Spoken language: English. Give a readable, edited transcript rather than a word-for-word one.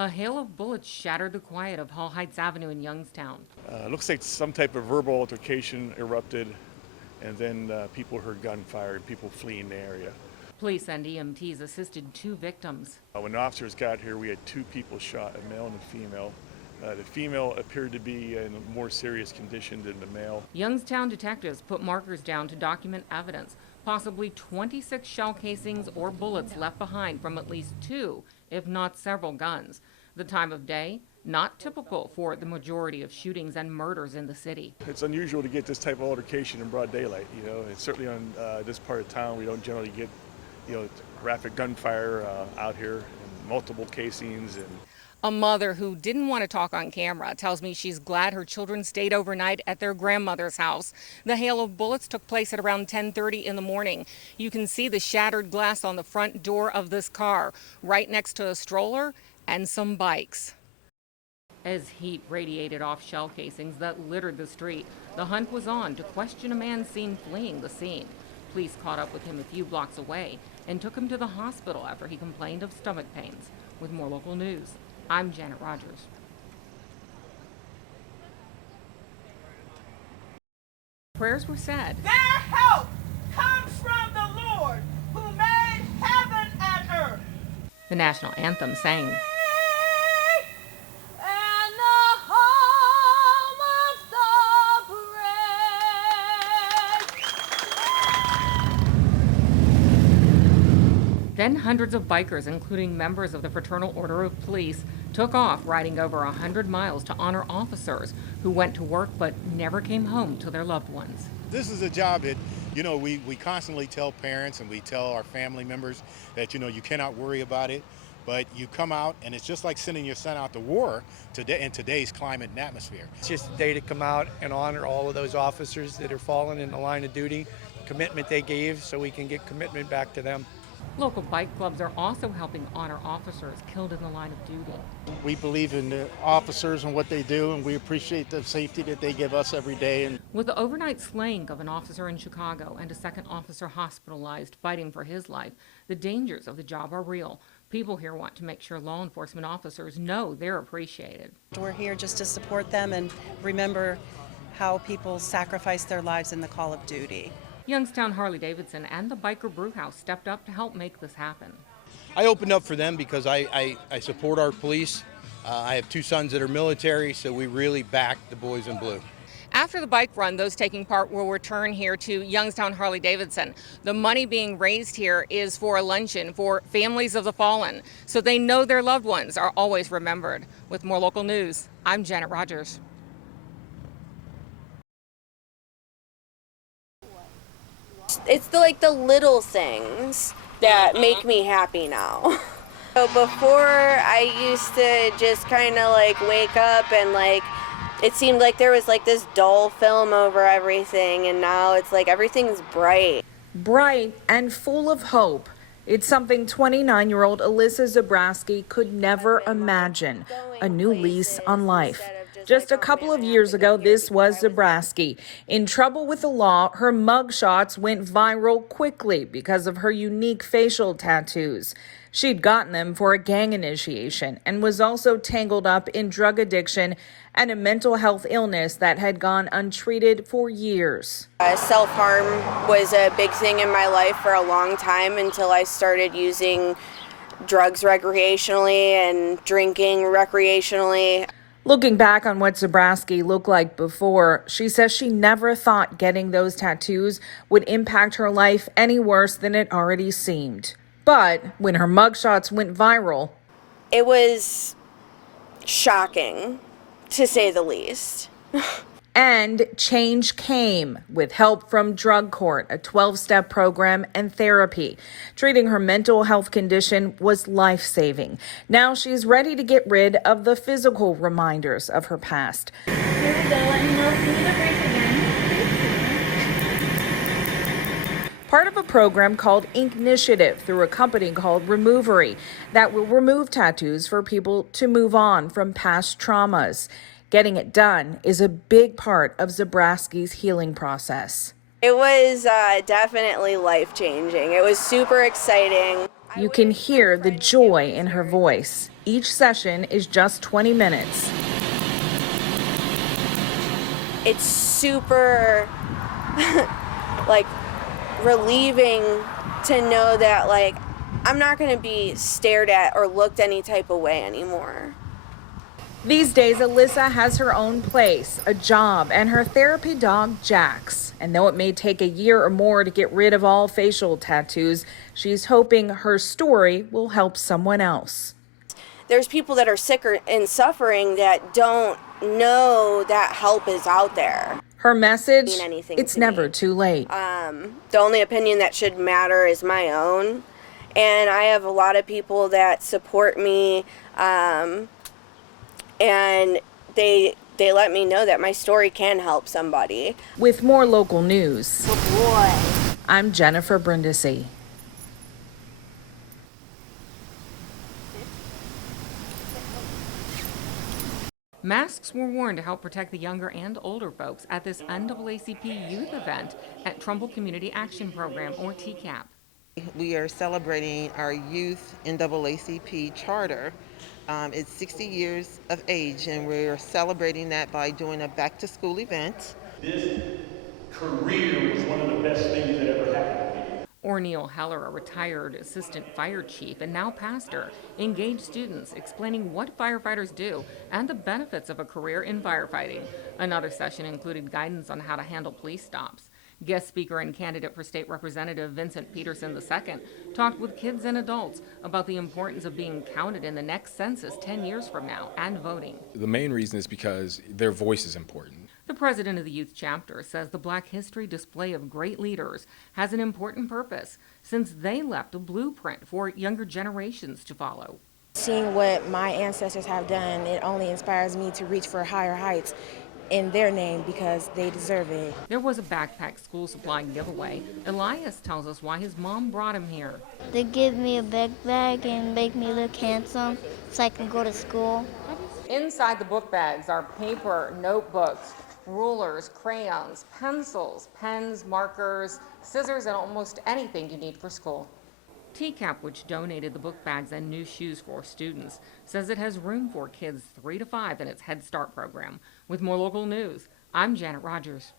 A hail of bullets shattered the quiet of Hall Heights Avenue in Youngstown. Looks like some type of verbal altercation erupted, and then people heard gunfire and people fleeing the area. Police and EMTs assisted 2 victims. When the officers got here, we had 2 people shot, a male and a female. The female appeared to be in a more serious condition than the male. Youngstown detectives put markers down to document evidence, possibly 26 shell casings or bullets left behind from at least 2, if not several guns. The time of day, not typical for the majority of shootings and murders in the city. It's unusual to get this type of altercation in broad daylight, and certainly on this part of town, we don't generally get, rapid gunfire out here, and multiple casings. And a mother who didn't want to talk on camera tells me she's glad her children stayed overnight at their grandmother's house. The hail of bullets took place at around 10:30 in the morning. You can see the shattered glass on the front door of this car, right next to a stroller and some bikes. As heat radiated off shell casings that littered the street, the hunt was on to question a man seen fleeing the scene. Police caught up with him a few blocks away and took him to the hospital after he complained of stomach pains. With more local news, I'm Janet Rogers. Prayers were said. Their help comes from the Lord who made heaven and earth. The national anthem sang. Then hundreds of bikers, including members of the Fraternal Order of Police, took off riding over 100 miles to honor officers who went to work but never came home to their loved ones. This is a job that, we constantly tell parents and we tell our family members that, you cannot worry about it, but you come out and it's just like sending your son out to war today in today's climate and atmosphere. It's just a day to come out and honor all of those officers that are fallen in the line of duty, commitment they gave, so we can get commitment back to them. Local bike clubs are also helping honor officers killed in the line of duty. We believe in the officers and what they do, and we appreciate the safety that they give us every day. With the overnight slaying of an officer in Chicago and a second officer hospitalized fighting for his life, the dangers of the job are real. People here want to make sure law enforcement officers know they're appreciated. We're here just to support them and remember how people sacrifice their lives in the call of duty. Youngstown Harley-Davidson and the Biker Brewhouse stepped up to help make this happen. I opened up for them because I support our police. I have 2 sons that are military, so we really back the boys in blue. After the bike run, those taking part will return here to Youngstown Harley-Davidson. The money being raised here is for a luncheon for families of the fallen, so they know their loved ones are always remembered. With more local news, I'm Janet Rogers. It's the little things that make me happy now. So before I used to just kind of wake up and it seemed like there was this dull film over everything, and now it's everything's bright. Bright and full of hope. It's something 29-year-old Alyssa Zabrowski could never imagine, a new lease on life. Just a couple of years ago, this was Zabrowski. In trouble with the law, her mugshots went viral quickly because of her unique facial tattoos. She'd gotten them for a gang initiation and was also tangled up in drug addiction and a mental health illness that had gone untreated for years. Self-harm was a big thing in my life for a long time until I started using drugs recreationally and drinking recreationally. Looking back on what Zabrowski looked like before, she says she never thought getting those tattoos would impact her life any worse than it already seemed. But when her mugshots went viral, it was shocking, to say the least. And change came with help from Drug Court, a 12-step program, and therapy. Treating her mental health condition was life-saving. Now she's ready to get rid of the physical reminders of her past. Here we go. Let me know if you need a break again. Part of a program called Initiative through a company called Removery that will remove tattoos for people to move on from past traumas. Getting it done is a big part of Zabrowski's healing process. It was definitely life-changing. It was super exciting. You can hear the joy in her voice. Each session is just 20 minutes. It's super like relieving to know that like I'm not going to be stared at or looked any type of way anymore. These days, Alyssa has her own place, a job, and her therapy dog, Jax. And though it may take a year or more to get rid of all facial tattoos, she's hoping her story will help someone else. There's people that are sicker and suffering that don't know that help is out there. Her message, it's never too late. The only opinion that should matter is my own. And I have a lot of people that support me, and they let me know that my story can help somebody. With more local news, Oh boy. I'm Jennifer Brindisi. Masks were worn to help protect the younger and older folks at this NAACP youth event at Trumbull Community Action Program, or TCAP. We are celebrating our youth NAACP charter. It's 60 years of age, and we're celebrating that by doing a back-to-school event. This career was one of the best things that ever happened to me. Orneal Heller, a retired assistant fire chief and now pastor, engaged students explaining what firefighters do and the benefits of a career in firefighting. Another session included guidance on how to handle police stops. Guest speaker and candidate for state representative Vincent Peterson II talked with kids and adults about the importance of being counted in the next census 10 years from now and voting. The main reason is because their voice is important. The president of the youth chapter says the Black History display of great leaders has an important purpose since they left a blueprint for younger generations to follow. Seeing what my ancestors have done, it only inspires me to reach for higher heights in their name because they deserve it. There was a backpack school supply giveaway. Elias tells us why his mom brought him here. They give me a bag and make me look handsome so I can go to school. Inside the book bags are paper, notebooks, rulers, crayons, pencils, pens, markers, scissors, and almost anything you need for school. TCAP, which donated the book bags and new shoes for students, says it has room for kids 3 to 5 in its Head Start program. With more local news, I'm Janet Rogers.